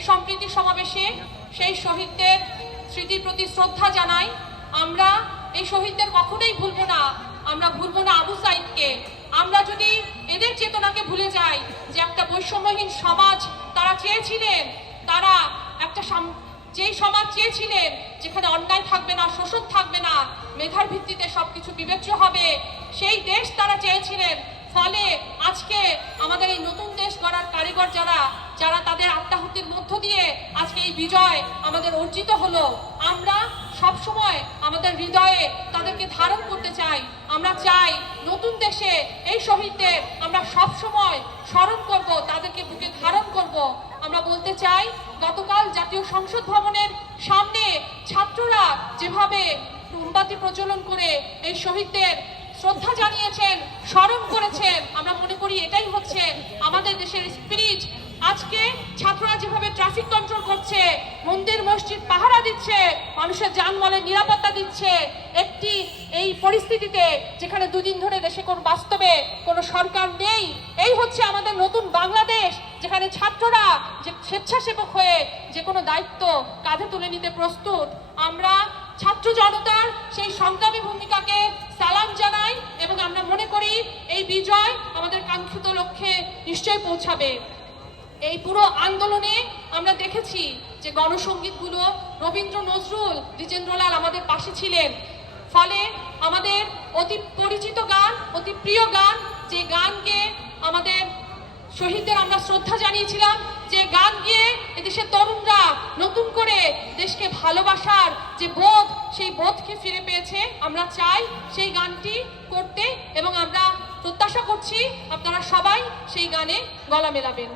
এই সম্প্রীতি সমাবেশে সেই শহীদদের স্মৃতির প্রতি শ্রদ্ধা জানাই। আমরা এই শহীদদের কখনোই ভুলবো না, আমরা ভুলবো না আবু সাইদকে। আমরা যদি এদের চেতনাকে ভুলে যাই যে একটা বৈষম্যহীন সমাজ তারা চেয়েছিলেন, তারা একটা যেই সমাজ চেয়েছিলেন যেখানে অন্যায় থাকবে না, শোষণ থাকবে না, মেধার ভিত্তিতে সবকিছু বিবেচ্য হবে, সেই দেশ তারা চেয়েছিলেন। ফলে আজকে আমাদের এই নতুন দেশ গড়ার কারিগর যারা তাদের আত্মাহুতির মধ্য দিয়ে আজকে এই বিজয় আমাদের অর্জিত হলো, আমরা সব সময় আমাদের হৃদয়ে তাদেরকে ধারণ করতে চাই। আমরা চাই নতুন দেশে এই শহীদদের আমরা সব সময় স্মরণ করব, তাদেরকে বুকে ধারণ করব। আমরা বলতে চাই, গতকাল জাতীয় সংসদ ভবনের সামনে ছাত্ররা যেভাবে মোমবাতি প্রজ্বলন করে এই শহীদদের শ্রদ্ধা জানিয়েছেন, স্মরণ করেছেন, আমরা মনে করি এটাই হচ্ছে আমাদের দেশের স্পিরিট। আজকে ছাত্ররা যেভাবে ট্রাফিক কন্ট্রোল করছে, মন্দির মসজিদ পাহারা দিচ্ছে, মানুষের যানবাহনের নিরাপত্তা দিচ্ছে, এই পরিস্থিতিতে যেখানে দুদিন ধরে দেশে বাস্তবে কোনো সরকার নেই, এই হচ্ছে আমাদের নতুন বাংলাদেশ, যেখানে ছাত্ররা যে স্বেচ্ছাসেবক হয়ে যে কোনো দায়িত্ব কাঁধে তুলে নিতে প্রস্তুত। আমরা ছাত্র জনতার সেই সংগ্রামী ভূমিকাকে সালাম জানাই এবং আমরা মনে করি এই বিজয় আমাদের কাঙ্ক্ষিত লক্ষ্যে নিশ্চয়ই পৌঁছাবে। এই পুরো আন্দোলনে আমরা দেখেছি যে গণসঙ্গীতগুলো, রবীন্দ্র নজরুল, দ্বিজেন্দ্রলাল আমাদের পাশে ছিলেন। ফলে আমাদের অতি পরিচিত গান, অতি প্রিয় গান, যে গান গেয়ে আমাদের শহীদদের আমরা শ্রদ্ধা জানিয়েছিলাম, যে গান গিয়ে এদেশের তরুণরা নতুন করে দেশকে ভালোবাসার যে বোধ, সেই বোধকে ফিরে পেয়েছে। আমরা চাই সেই গানটি করতে এবং আমরা প্রত্যাশা করছি আপনারা সবাই সেই গানে গলা মেলাবেন।